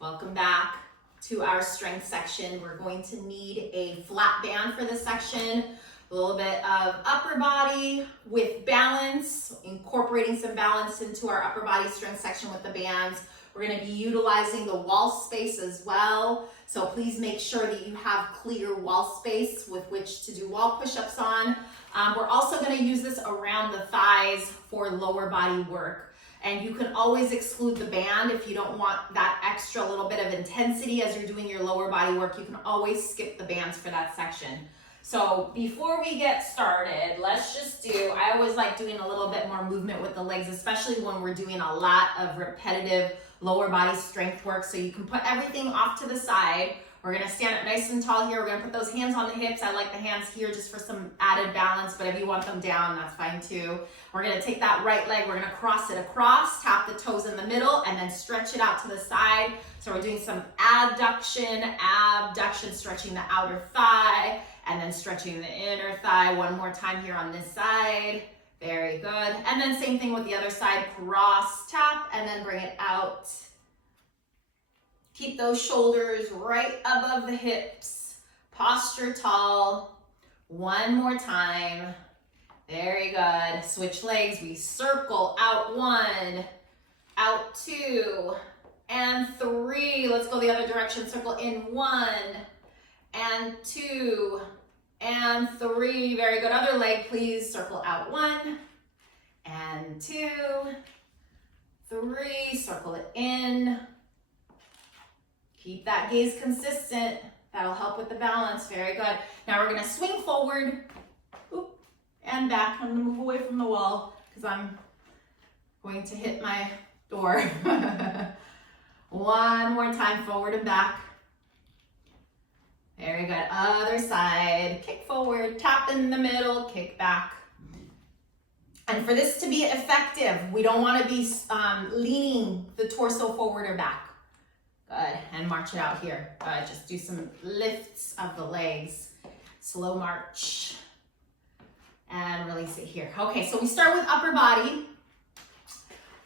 Welcome back to our strength section. We're going to need a flat band for this section, a little bit of upper body with balance, incorporating some balance into our upper body strength section with the bands. We're going to be utilizing the wall space as well. So please make sure that you have clear wall space with which to do wall push-ups on. We're also going to use this around the thighs for lower body work. And you can always exclude the band if you don't want that extra little bit of intensity as you're doing your lower body work. You can always skip the bands for that section. So before we get started, let's just do, I always like doing a little bit more movement with the legs, especially when we're doing a lot of repetitive lower body strength work. So you can put everything off to the side. We're gonna stand up nice and tall here. We're gonna put those hands on the hips. I like the hands here just for some added balance, but if you want them down, that's fine too. We're gonna take that right leg, we're gonna cross it across, tap the toes in the middle, and then stretch it out to the side. So we're doing some abduction, stretching the outer thigh, and then stretching the inner thigh. One more time here on this side. Very good. And then same thing with the other side, cross, tap, and then bring it out. Keep those shoulders right above the hips. Posture tall. One more time. Very good. Switch legs. We circle out 1, out 2, and 3. Let's go the other direction. Circle in 1, and 2, and 3. Very good. Other leg, please. Circle out 1, and 2, 3. Circle it in. Keep that gaze consistent. That'll help with the balance. Very good. Now we're gonna swing forward, and back. I'm gonna move away from the wall because I'm going to hit my door. One more time, forward and back. Very good. Other side. Kick forward, tap in the middle, kick back. And for this to be effective, we don't want to be leaning the torso forward or back. Good, and march it out here. Good, just do some lifts of the legs. Slow march. And release it here. Okay, so we start with upper body.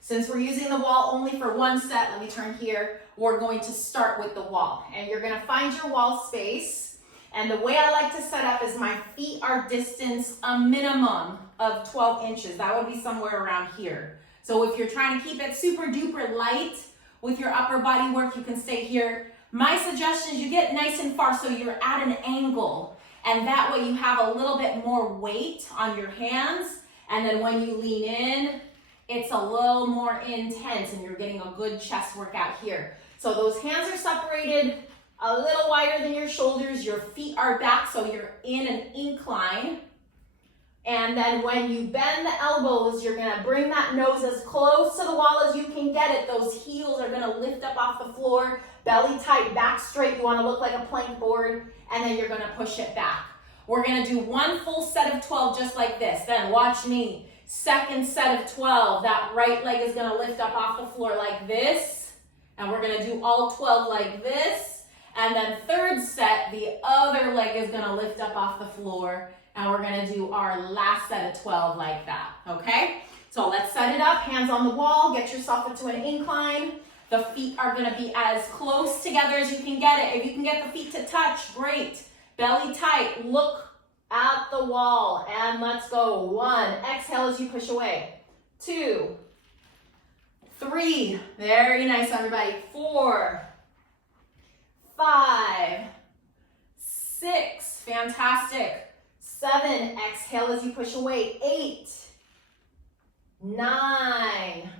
Since we're using the wall only for one set, let me turn here. We're going to start with the wall. And you're gonna find your wall space. And the way I like to set up is my feet are distanced a minimum of 12 inches. That would be somewhere around here. So if you're trying to keep it super duper light, with your upper body work, you can stay here. My suggestion is you get nice and far so you're at an angle, and that way you have a little bit more weight on your hands, and then when you lean in, it's a little more intense and you're getting a good chest workout here. So those hands are separated a little wider than your shoulders, your feet are back so you're in an incline. And then when you bend the elbows, you're gonna bring that nose as close to the wall as you can get it. Those heels are gonna lift up off the floor, belly tight, back straight. You wanna look like a plank board, and then you're gonna push it back. We're gonna do one full set of 12 just like this. Then watch me. Second set of 12. That right leg is gonna lift up off the floor like this. And we're gonna do all 12 like this. And then third set, the other leg is gonna lift up off the floor. And we're gonna do our last set of 12 like that, okay? So let's set it up, hands on the wall, get yourself into an incline. The feet are gonna be as close together as you can get it. If you can get the feet to touch, great. Belly tight, look at the wall, and let's go. 1, exhale as you push away. 2, 3, very nice everybody. 4, 5, 6, fantastic. 7, exhale as you push away. 8, 9,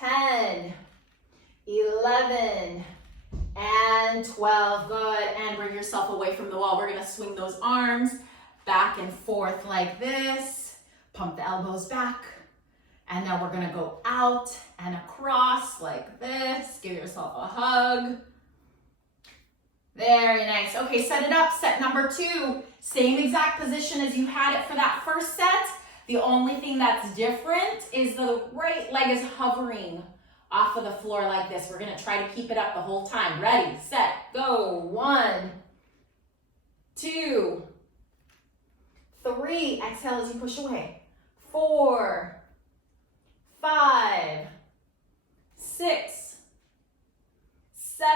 10, 11, and 12. Good. And bring yourself away from the wall. We're going to swing those arms back and forth like this. Pump the elbows back. And now we're going to go out and across like this. Give yourself a hug. Very nice. Okay, set it up. Set number 2. Same exact position as you had it for that first set. The only thing that's different is the right leg is hovering off of the floor like this. We're gonna try to keep it up the whole time. Ready, set, go. 1, 2, 3. Exhale as you push away. 4, 5, 6,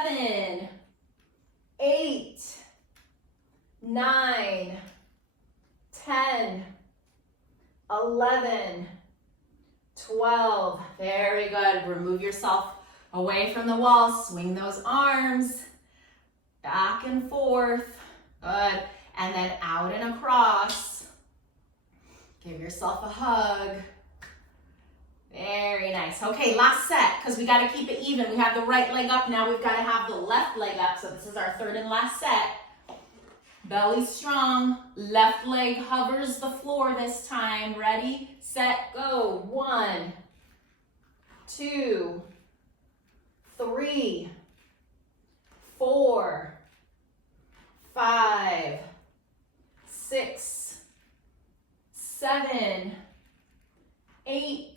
7, 8, 9, 10, 11, 12. Very good. Remove yourself away from the wall. Swing those arms back and forth. Good. And then out and across. Give yourself a hug. Very nice. Okay, last set, because we got to keep it even. We have the right leg up. Now we've got to have the left leg up. So this is our third and last set. Belly strong. Left leg hovers the floor this time. Ready, set, go. 1, 2, 3, 4, 5, 6, 7, 8,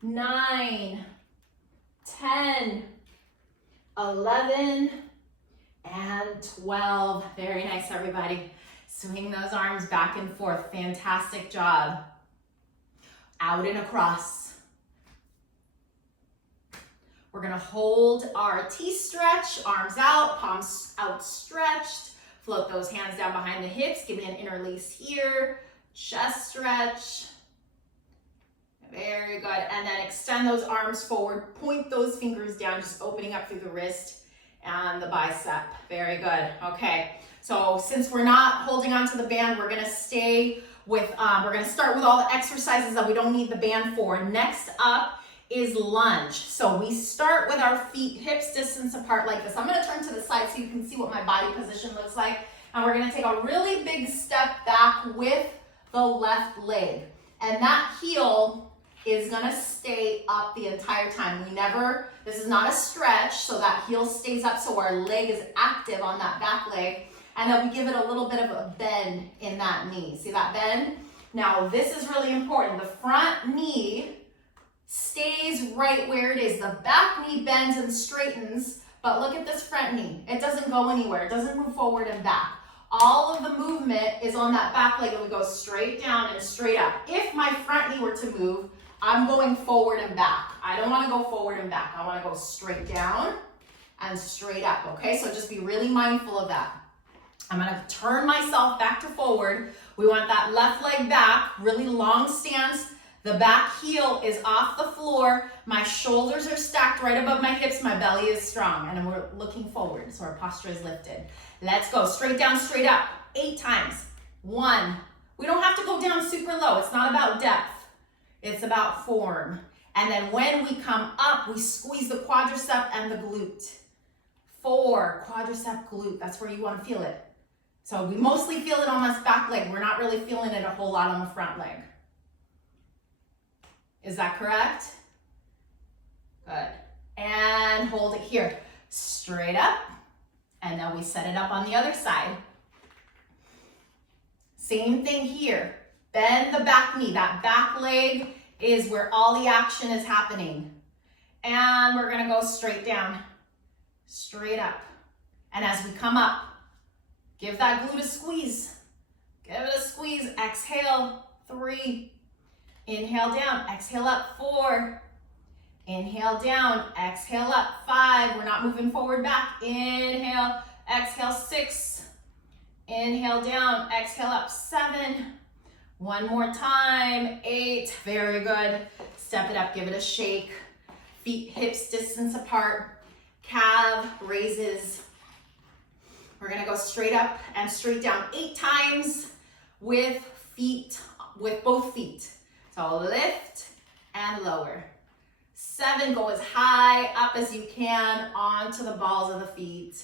9, 10, 11, and 12. Very nice, everybody. Swing those arms back and forth. Fantastic job. Out and across. We're gonna hold our T-stretch, arms out, palms outstretched. Float those hands down behind the hips. Give me an interlace here. Chest stretch. Very good. And then extend those arms forward. Point those fingers down, just opening up through the wrist and the bicep. Very good. Okay. So since we're not holding on to the band, we're going to stay with, we're going to start with all the exercises that we don't need the band for. Next up is lunge. So we start with our feet hips distance apart like this. I'm going to turn to the side so you can see what my body position looks like. And we're going to take a really big step back with the left leg. And that heel is gonna stay up the entire time. This is not a stretch, so that heel stays up so our leg is active on that back leg. And then we give it a little bit of a bend in that knee. See that bend? Now this is really important. The front knee stays right where it is. The back knee bends and straightens, but look at this front knee. It doesn't go anywhere. It doesn't move forward and back. All of the movement is on that back leg and we go straight down and straight up. If my front knee were to move, I'm going forward and back. I don't want to go forward and back. I want to go straight down and straight up, okay? So just be really mindful of that. I'm going to turn myself back to forward. We want that left leg back, really long stance. The back heel is off the floor. My shoulders are stacked right above my hips. My belly is strong, and we're looking forward, so our posture is lifted. Let's go straight down, straight up, 8 times. 1. We don't have to go down super low. It's not about depth. It's about form. And then when we come up, we squeeze the quadricep and the glute. 4, quadricep, glute. That's where you want to feel it. So we mostly feel it on this back leg. We're not really feeling it a whole lot on the front leg. Is that correct? Good. And hold it here. Straight up. And then we set it up on the other side. Same thing here. Bend the back knee. That back leg is where all the action is happening. And we're going to go straight down, straight up. And as we come up, give that glute a squeeze. Give it a squeeze. Exhale, 3. Inhale down, exhale up, 4. Inhale down, exhale up, 5. We're not moving forward, back. Inhale, exhale, 6. Inhale down, exhale up, 7. One more time, 8, very good. Step it up, give it a shake. Feet, hips, distance apart. Calf raises. We're gonna go straight up and straight down 8 times with both feet. So lift and lower. 7, go as high up as you can onto the balls of the feet.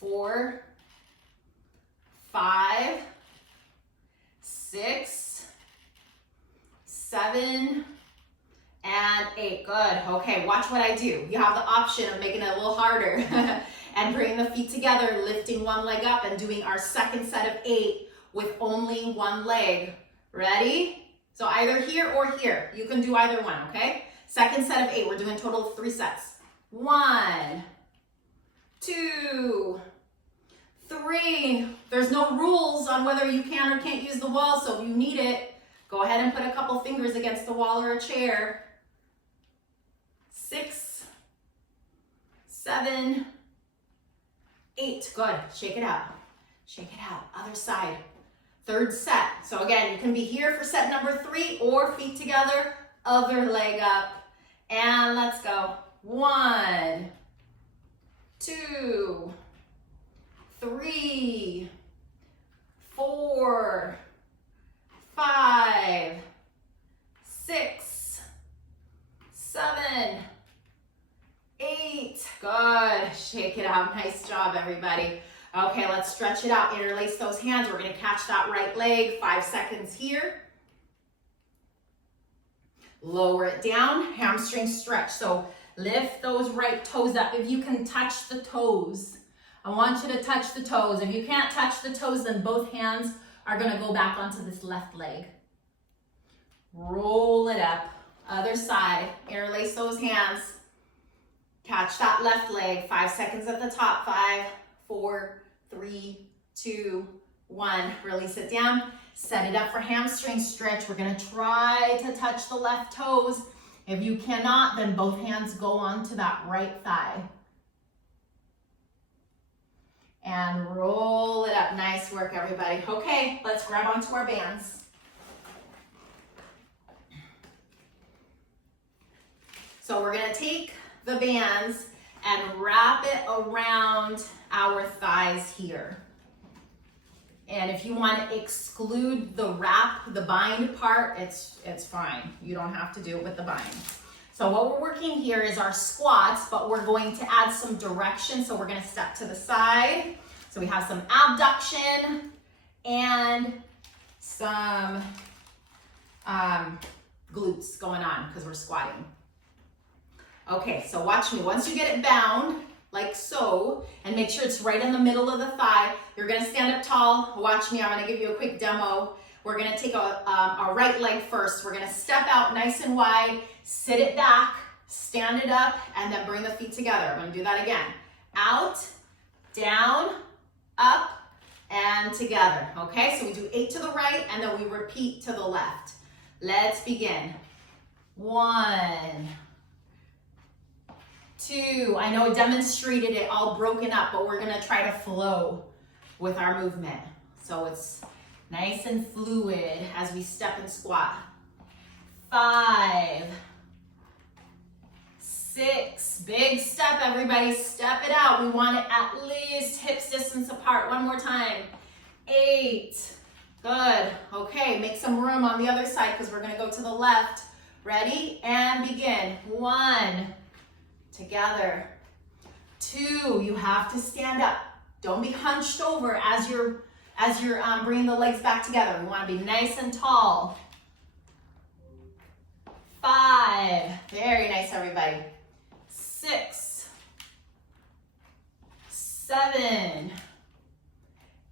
4, 5, 6, 7, and 8. Good. Okay, watch what I do. You have the option of making it a little harder and bringing the feet together, lifting one leg up and doing our second set of 8 with only one leg. Ready? So either here or here. You can do either one, okay? Second set of 8. We're doing a total of 3 sets. 1, 2, 3. There's no rules on whether you can or can't use the wall, so if you need it, go ahead and put a couple fingers against the wall or a chair. 6, 7, 8. Good. Shake it out. Shake it out. Other side. Third set. So again, you can be here for set number 3 or feet together, other leg up. And let's go. 1, 2, 3, 4, 5, 6, 7, 8. Good. Shake it out. Nice job, everybody. Okay, let's stretch it out. Interlace those hands. We're going to catch that right leg. 5 seconds here. Lower it down. Hamstring stretch. So lift those right toes up. If you can touch the toes, I want you to touch the toes. If you can't touch the toes, then both hands are going to go back onto this left leg. Roll it up. Other side. Interlace those hands. Catch that left leg. 5 seconds at the top. 5, 4, 3, 2, 1. Release it down. Set it up for hamstring stretch. We're going to try to touch the left toes. If you cannot, then both hands go onto that right thigh. And roll it up. Nice work, everybody. Okay, let's grab onto our bands. So we're going to take the bands and wrap it around our thighs here. And if you want to exclude the wrap, the bind part, it's fine. You don't have to do it with the bind. So what we're working here is our squats, but we're going to add some direction. So we're going to step to the side. So we have some abduction and some glutes going on because we're squatting. Okay, so watch me. Once you get it bound, like so, and make sure it's right in the middle of the thigh, you're gonna stand up tall. Watch me, I'm gonna give you a quick demo. We're gonna take a right leg first. We're gonna step out nice and wide, sit it back, stand it up, and then bring the feet together. I'm gonna do that again. Out, down, up, and together. Okay, so we do 8 to the right, and then we repeat to the left. Let's begin. 1, 2, I know I demonstrated it all broken up, but we're gonna try to flow with our movement. So it's nice and fluid as we step and squat. 5, 6, big step, everybody, step it out. We want it at least hips distance apart. One more time. 8, good. Okay, make some room on the other side because we're gonna go to the left. Ready? And begin. 1, together. 2, you have to stand up. Don't be hunched over as you're bringing the legs back together. We want to be nice and tall. 5, very nice, everybody. 6, 7,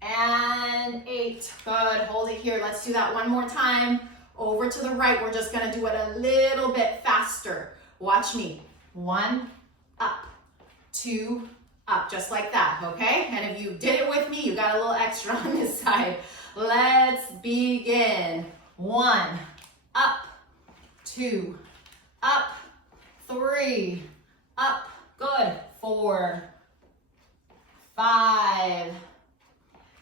and 8. Good, hold it here. Let's do that one more time. Over to the right, we're just gonna do it a little bit faster. Watch me. 1, up, 2, up, just like that, okay? And if you did it with me, you got a little extra on this side. Let's begin. 1, up, 2, up, 3, up, good. 4, 5,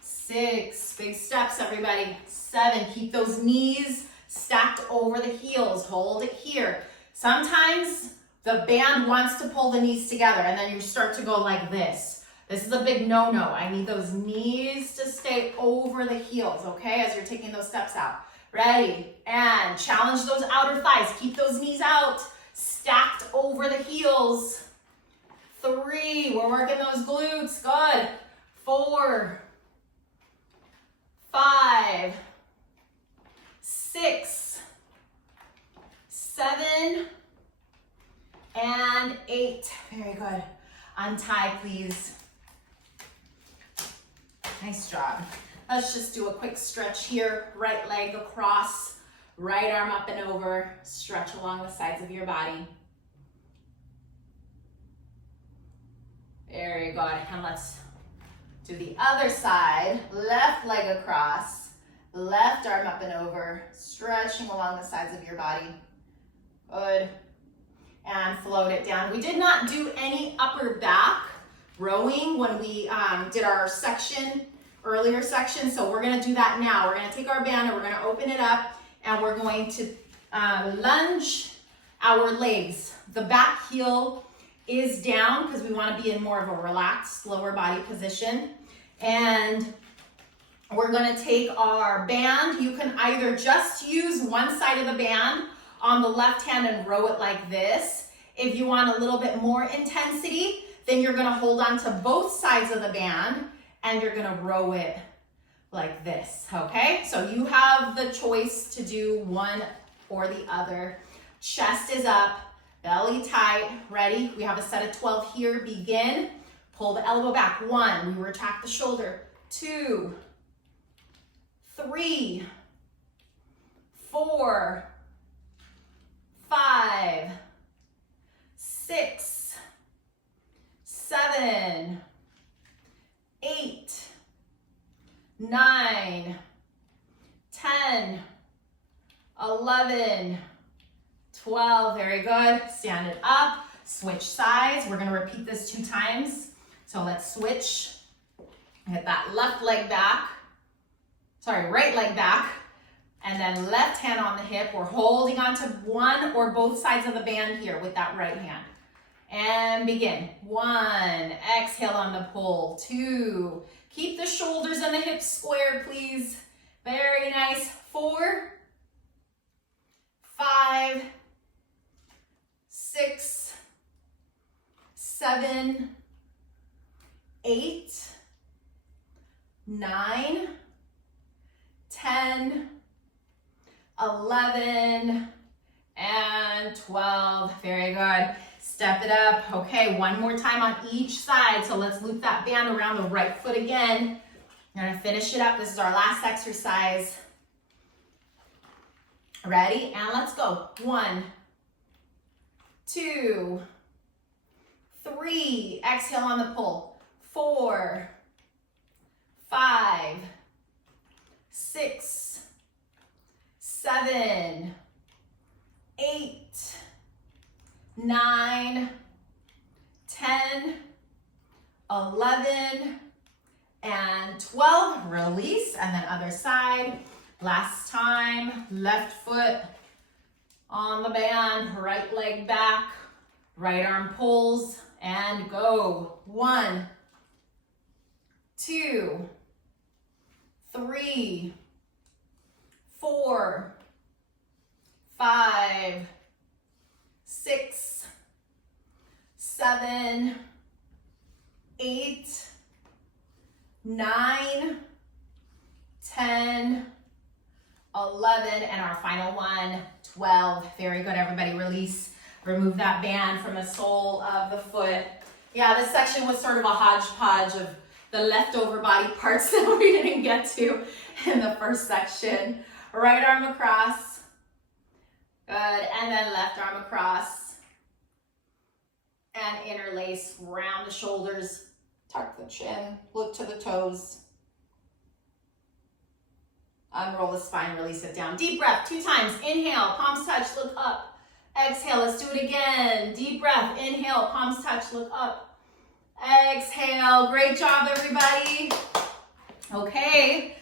6, big steps, everybody. 7, keep those knees stacked over the heels. Hold it here. Sometimes the band wants to pull the knees together and then you start to go like this. This is a big no-no. I need those knees to stay over the heels, okay, as you're taking those steps out. Ready? And challenge those outer thighs. Keep those knees out, stacked over the heels. 3, we're working those glutes. Good. 4, 5, 6, 7, and 8. Very good. Untie, please. Nice job. Let's just do a quick stretch here. Right leg across, right arm up and over. Stretch along the sides of your body. Very good. And let's do the other side. Left leg across, left arm up and over, stretching along the sides of your body. Good. And float it down. We did not do any upper back rowing when we did our earlier section. So we're gonna do that now. We're gonna take our band and we're gonna open it up and we're going to lunge our legs. The back heel is down because we want to be in more of a relaxed lower body position. And we're going to take our band. You can either just use one side of the band on the left hand and row it like this. If you want a little bit more intensity, then you're going to hold on to both sides of the band and you're going to row it like this, okay? So you have the choice to do one or the other. Chest is up, belly tight, ready? We have a set of 12 here, begin. Pull the elbow back, 1, we retract the shoulder, 2, 3, 4, 5, 6, 7, 8, 9, 10, 11, 12, very good. Stand it up, switch sides. We're gonna repeat this 2 times. So let's switch. Hit that left leg back, right leg back, and then left hand on the hip. We're holding on to one or both sides of the band here with that right hand. And begin. 1, exhale on the pull. 2, keep the shoulders and the hips squared, please. Very nice. 4, 5, 6, 7, 8, 9, 10, 11, and 12. Very good. Step it up. Okay, one more time on each side. So let's loop that band around the right foot again. We're gonna finish it up. This is our last exercise. Ready? And let's go. 1, 2, 3. Exhale on the pull. 4, 5, 6, 7, 8, 9, 10, 11, and 12. Release, and then other side. Last time, left foot on the band, right leg back, right arm pulls, and go. 1, 2, 3, 4, 5, 6, 7, 8, 9, 10, 11, and our final one, 12. Very good, everybody. Release. Remove that band from the sole of the foot. Yeah, this section was sort of a hodgepodge of the leftover body parts that we didn't get to in the first section. Right arm across. Good, and then left arm across. And interlace, round the shoulders, tuck the chin, look to the toes. Unroll the spine, release it down. Deep breath, 2 times. Inhale, palms touch, look up. Exhale, let's do it again. Deep breath, inhale, palms touch, look up. Exhale, great job, everybody. Okay,